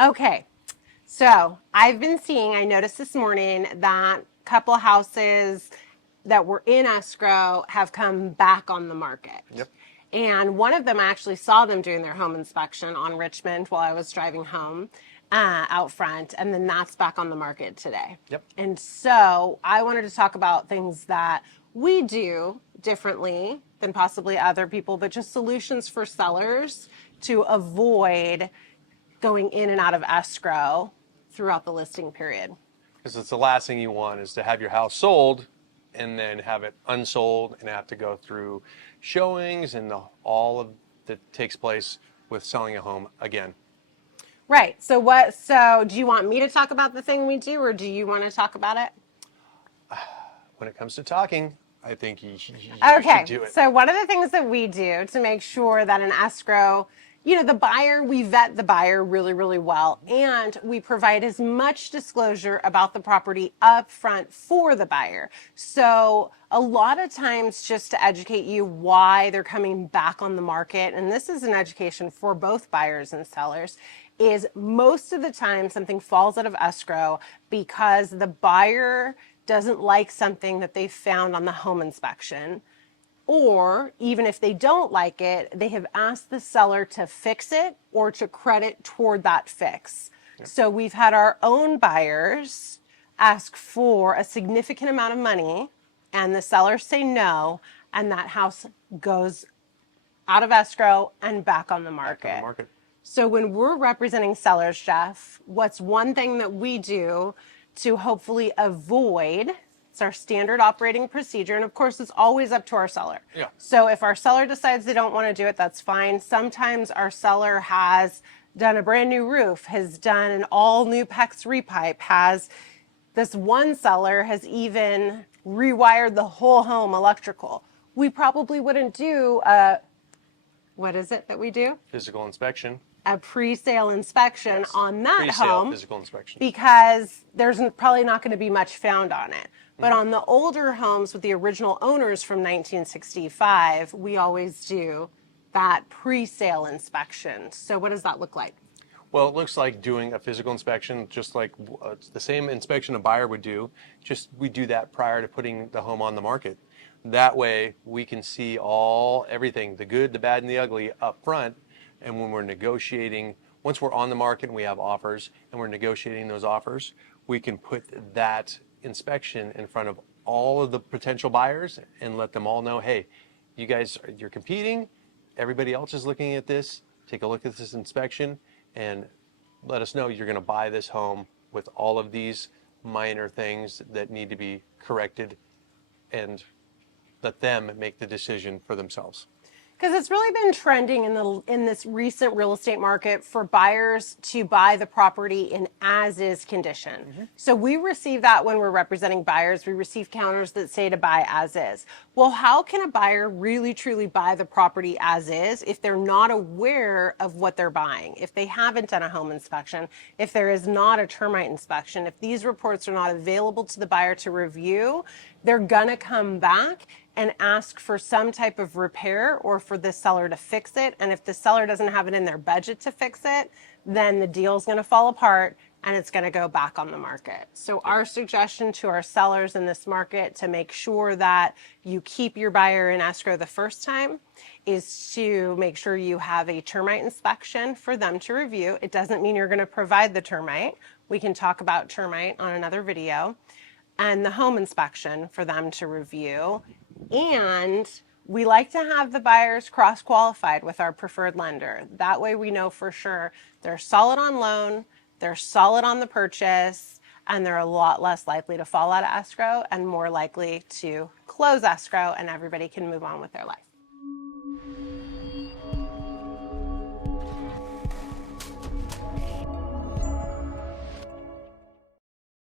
Okay, so I've been seeing, I noticed this morning that a couple of houses that were in escrow have come back on the market. Yep. And one of them, I actually saw them doing their home inspection on Richmond while I was driving home out front, and then that's back on the market today. Yep. And so I wanted to talk about things that we do differently than possibly other people, but just solutions for sellers to avoid going in and out of escrow throughout the listing period. Because it's the last thing you want is to have your house sold and then have it unsold and have to go through showings and all of that takes place with selling a home again. Right. So do you want me to talk about the thing we do, or do you want to talk about it? When it comes to talking, I think you should do it. So one of the things that we do to make sure that an escrow, we vet the buyer really, really well, and we provide as much disclosure about the property up front for the buyer. So a lot of times, just to educate you why they're coming back on the market, and this is an education for both buyers and sellers, is most of the time something falls out of escrow because the buyer doesn't like something that they found on the home inspection. Or even if they don't like it, they have asked the seller to fix it or to credit toward that fix. Yep. So we've had our own buyers ask for a significant amount of money and the sellers say no, and that house goes out of escrow and back on the market. Back on the market. So when we're representing sellers, Jeff, what's one thing that we do to hopefully avoid? It's our standard operating procedure, and of course it's always up to our seller. Yeah. So if our seller decides they don't want to do it, that's fine. Sometimes our seller has done a brand new roof, has done an all new PEX repipe, this one seller has even rewired the whole home electrical. We probably wouldn't do what is it that we do? Physical inspection. A pre-sale inspection on that Pre-sale home, physical inspection, because there's probably not going to be much found on it. But on the older homes with the original owners from 1965, we always do that pre-sale inspection. So what does that look like? Well, it looks like doing a physical inspection, just like the same inspection a buyer would do, just we do that prior to putting the home on the market. That way we can see everything, the good, the bad, and the ugly up front. And when we're negotiating, once we're on the market and we have offers and we're negotiating those offers, we can put that inspection in front of all of the potential buyers and let them all know, hey, you're competing, everybody else is looking at this, take a look at this inspection and let us know you're going to buy this home with all of these minor things that need to be corrected, and let them make the decision for themselves. Because it's really been trending in this recent real estate market for buyers to buy the property in as-is condition. Mm-hmm. So we receive that when we're representing buyers. We receive counters that say to buy as-is. Well, how can a buyer really truly buy the property as-is if they're not aware of what they're buying? If they haven't done a home inspection, if there is not a termite inspection, if these reports are not available to the buyer to review, they're gonna come back and ask for some type of repair or for the seller to fix it. And if the seller doesn't have it in their budget to fix it, then the deal's gonna fall apart and it's gonna go back on the market. So our suggestion to our sellers in this market to make sure that you keep your buyer in escrow the first time is to make sure you have a termite inspection for them to review. It doesn't mean you're gonna provide the termite. We can talk about termite on another video. And the home inspection for them to review. And we like to have the buyers cross-qualified with our preferred lender. That way we know for sure they're solid on loan, they're solid on the purchase, and they're a lot less likely to fall out of escrow and more likely to close escrow, and everybody can move on with their life.